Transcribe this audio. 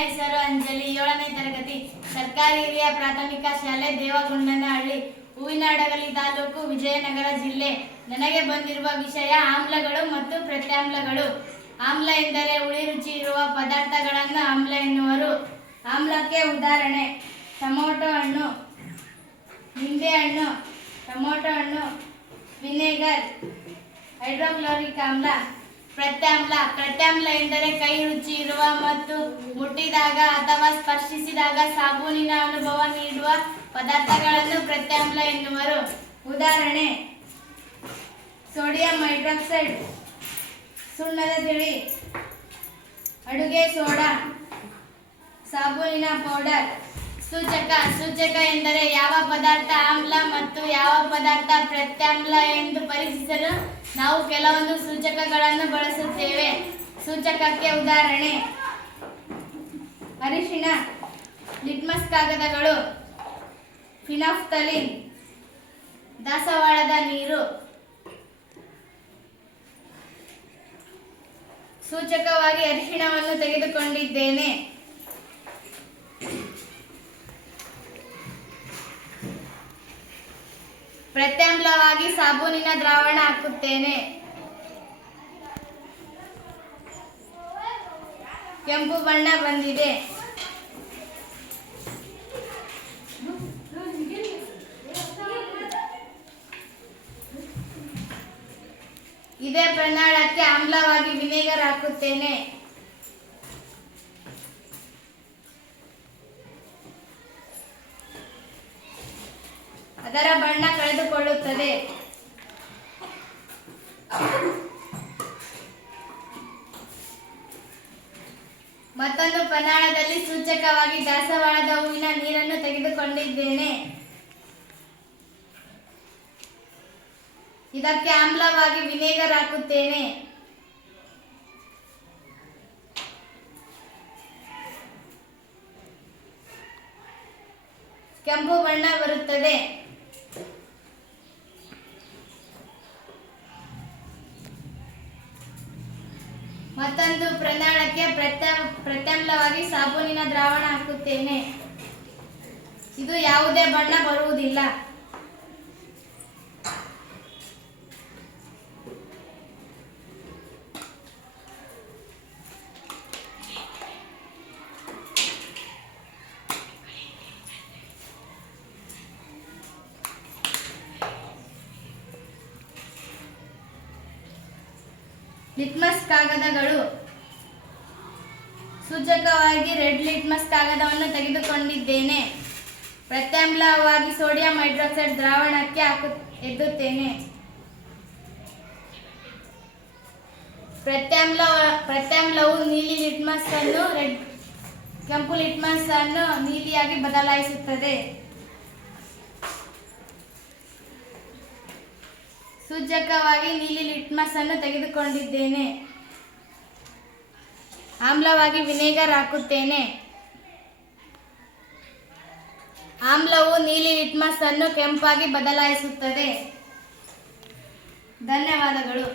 ಹೆಸರು ಅಂಜಲಿ, 7ನೇ ತರಗತಿ, ಸರ್ಕಾರಿ ಹಿರಿಯ ಪ್ರಾಥಮಿಕ ಶಾಲೆ, ದೇವಗೊಂಡನಹಳ್ಳಿ, ಹೂವಿನಹಡಗಲಿ ತಾಲೂಕು, ವಿಜಯನಗರ ಜಿಲ್ಲೆ. ನನಗೆ ಬಂದಿರುವ ವಿಷಯ ಆಮ್ಲಗಳು ಮತ್ತು ಪ್ರತ್ಯಾಮ್ಲಗಳು. ಆಮ್ಲ ಎಂದರೆ ಹುಳಿ ರುಚಿ ಇರುವ ಪದಾರ್ಥಗಳನ್ನು ಆಮ್ಲ ಎನ್ನುವರು. ಆಮ್ಲಕ್ಕೆ ಉದಾಹರಣೆ: ಟೊಮೊಟೊ ಹಣ್ಣು, ನಿಂಬೆಹಣ್ಣು, ಟೊಮೊಟೊ ಹಣ್ಣು, ವಿನೆಗರ್, ಹೈಡ್ರೋಕ್ಲೋರಿಕ್ ಆಮ್ಲ. ಪ್ರತ್ಯಾಮ್ಲ ಎಂದರೆ ಕೈ ರುಚಿ ಇರುವ ಮತ್ತು ಮುಟ್ಟಿದಾಗ ಅಥವಾ ಸ್ಪರ್ಶಿಸಿದಾಗ ಸಾಬೂನಿನ ಅನುಭವ ನೀಡುವ ಪದಾರ್ಥಗಳನ್ನು ಪ್ರತ್ಯಾಮ್ಲ ಎನ್ನುವರು. ಉದಾಹರಣೆ: ಸೋಡಿಯಂ ಹೈಡ್ರಾಕ್ಸೈಡ್, ಸುಣ್ಣದ ತಿಳಿ, ಅಡುಗೆ ಸೋಡಾ, ಸಾಬೂನಿನ ಪೌಡರ್. ಸೂಚಕ ಎಂದರೆ ಯಾವ ಪದಾರ್ಥ ಆಮ್ಲ ಮತ್ತು ಯಾವ ಪದಾರ್ಥ ಪ್ರತ್ಯಾಮ್ಲ ಎಂದು ಪರೀಕ್ಷಿಸಲು ನಾವು ಕೆಲವೊಂದು ಸೂಚಕಗಳನ್ನು ಬಳಸುತ್ತೇವೆ. ಸೂಚಕಕ್ಕೆ ಉದಾಹರಣೆ: ಅರಿಶಿಣ, ಲಿಟ್ಮಸ್ ಕಾಗದಗಳು, ಫಿನಾಫ್ಥಲೀನ್, ದಾಸವಾಳದ ನೀರು. ಸೂಚಕವಾಗಿ ಅರಿಶಿಣವನ್ನು ತೆಗೆದುಕೊಂಡಿದ್ದೇನೆ. ಪ್ರತ್ಯಾಮ್ಲವಾಗಿ ಸಾಬೂನಿನ ದ್ರಾವಣ ಹಾಕುತ್ತೇನೆ. ಕೆಂಪು ಬಣ್ಣ ಬಂದಿದೆ. ಇದೇ ಪ್ರಮಾಣಕ್ಕೆ ಆಮ್ಲವಾಗಿ ವಿನೆಗರ್ ಹಾಕುತ್ತೇನೆ. ಅದರ ಬಣ್ಣ ಕಳೆದುಕೊಳ್ಳುತ್ತದೆ. ಮತ್ತೊಂದು ಪ್ರಮಾಣದಲ್ಲಿ ಸೂಚಕವಾಗಿ ದಾಸವಾಳದ ಹೂವಿನ ನೀರನ್ನು ತೆಗೆದುಕೊಂಡಿದ್ದೇನೆ. ಇದಕ್ಕೆ ಆಮ್ಲವಾಗಿ ವಿನೆಗರ್ ಹಾಕುತ್ತೇನೆ. ಕೆಂಪು ಬಣ್ಣ ಬರುತ್ತದೆ. ಮತ್ತೊಂದು ಪ್ರಮಾಣಕ್ಕೆ ಪ್ರತ್ಯಾಮ್ಲವಾಗಿ ಸಾಬೂನಿನ ದ್ರಾವಣ ಹಾಕುತ್ತೇನೆ. ಇದು ಯಾವುದೇ ಬಣ್ಣ ಬರುವುದಿಲ್ಲ. ಲಿಟ್ಮಸ್ ಕಾಗದಗಳು. ಸೂಚಕವಾಗಿ ರೆಡ್ ಲಿಟ್ಮಸ್ ಕಾಗದವನ್ನು ತೆಗೆದುಕೊಂಡಿದ್ದೇನೆ. ಪ್ರತ್ಯಾಮ್ಲವಾಗಿ ಸೋಡಿಯಂ ಹೈಡ್ರಾಕ್ಸೈಡ್ ದ್ರಾವಣಕ್ಕೆ ಎದ್ದುತ್ತೇನೆ. ಪ್ರತ್ಯಾಮ್ಲವು ನೀಲಿ ಲಿಟ್ಮಸ್ ಅನ್ನು ಕೆಂಪು ಲಿಟ್ಮಸ್ ಅನ್ನು ನೀಲಿಯಾಗಿ ಬದಲಾಯಿಸುತ್ತದೆ. ಸೂಚಕವಾಗಿ ನೀಲಿ ಲಿಟ್ಮಸ್ ಅನ್ನು ತೆಗೆದುಕೊಂಡಿದ್ದೇನೆ. ಆಮ್ಲವಾಗಿ ವಿನೆಗರ್ ಹಾಕುತ್ತೇನೆ. ಆಮ್ಲವು ನೀಲಿ ಲಿಟ್ಮಸ್ ಅನ್ನು ಕೆಂಪಾಗಿ ಬದಲಾಯಿಸುತ್ತದೆ. ಧನ್ಯವಾದಗಳು.